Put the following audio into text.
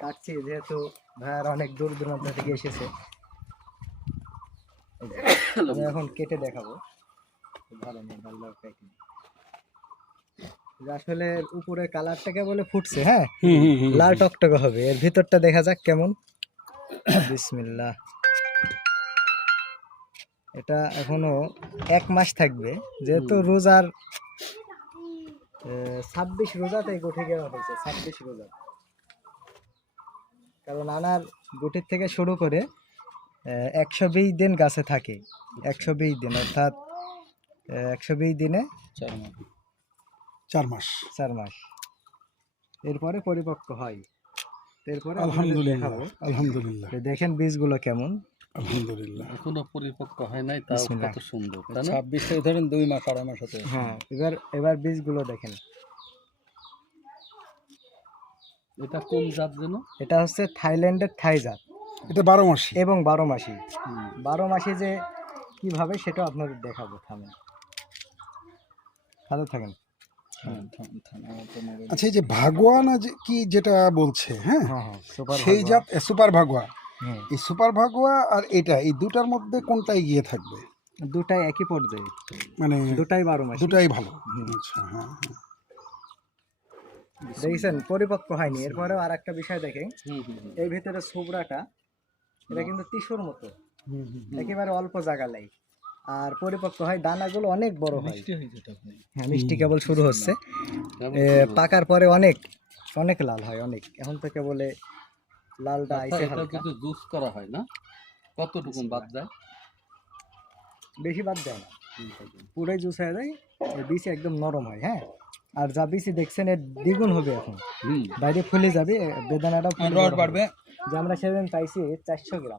কাটছি যেহেতু ভাইয়ার অনেক দূর দূরান্ত থেকে এসেছে, আমি এখন কেটে দেখাবো। ভালো নেই, ভালো লাগবে। আসলে উপরে কালারটাকে বলে ফুটছে, হ্যাঁ লাল টকটকে হবে। এর ভিতরটা দেখা যাক কেমন। বিসমিল্লাহ। এটা এখনো 1 মাস থাকবে, যেহেতু রোজার 26 রোজাতে গুটি কেনা হয়েছে। 26 রোজা, কারণ আনার গুটির থেকে শুরু করে 120 দিন গাছে থাকে। 120 দিন অর্থাৎ 120 দিনে 4 মাস। এরপরে পরিপক্ক হয়। এরপরে আলহামদুলিল্লাহ, আলহামদুলিল্লাহ। দেখেন বীজগুলো কেমন। আলহামদুলিল্লাহ, এখনো পরিপক্ক হয় নাই, তাও বিসমিল্লাহ। কত সুন্দর, তাই না? 26 থেকে ধরেন 2 মাস 2.5 মাস হতে। হ্যাঁ, এবার বীজগুলো দেখেন। এটা কোন জাত যেন? এটা হচ্ছে থাইল্যান্ডের থাই জাত। এটা 12 মাসি এবং 12 মাসি। 12 মাসি যে কিভাবে সেটা আপনাদের দেখাবো। থামেন, সাথে থাকেন। আচ্ছা, এই যে ভাগোয়া না কি যেটা বলছে, হ্যাঁ সুপার সেই জাত সুপার ভাগোয়া। হুম, এই সুপার ভাগোয়া আর এটা, এই দুটার মধ্যে কোনটা এগিয়ে থাকবে? দুটাই একই পর্যায়ে, মানে দুটাই 12 মাসি। দুটাই ভালো। আচ্ছা, হ্যাঁ। দেখছেন পরিপক্ক হয়নি। এরপরেও আর একটা বিষয় দেখেন, এই ভিতরে ছোবড়াটা, এটা কিন্তু টিস্যুর মতো, একেবারে অল্প জায়গা লাই। আর পরিপক্ক হয় দানাগুলো অনেক বড় হয়। হ্যাঁ, মিষ্টি কেবল শুরু হচ্ছে। পাকার পরে অনেক অনেক লাল হয়, অনেক। এখন তো কেবলে লালটা আইছে এটা হালকা। কিন্তু জুস করা হয় না? কতটুকু বাদ যায়? বেশি বাদ দেয় না, পুরাই জুস হয়ে যায়। বিচি একদম নরম হয়। হ্যাঁ, আর যা বিচি দেখছেন এর দ্বিগুণ হবে এখন। বাইরে ফুলে যাবে, বেদানাটাও বাড়বে। যে আমরা সেদিন পাইছি 400 গ্রাম।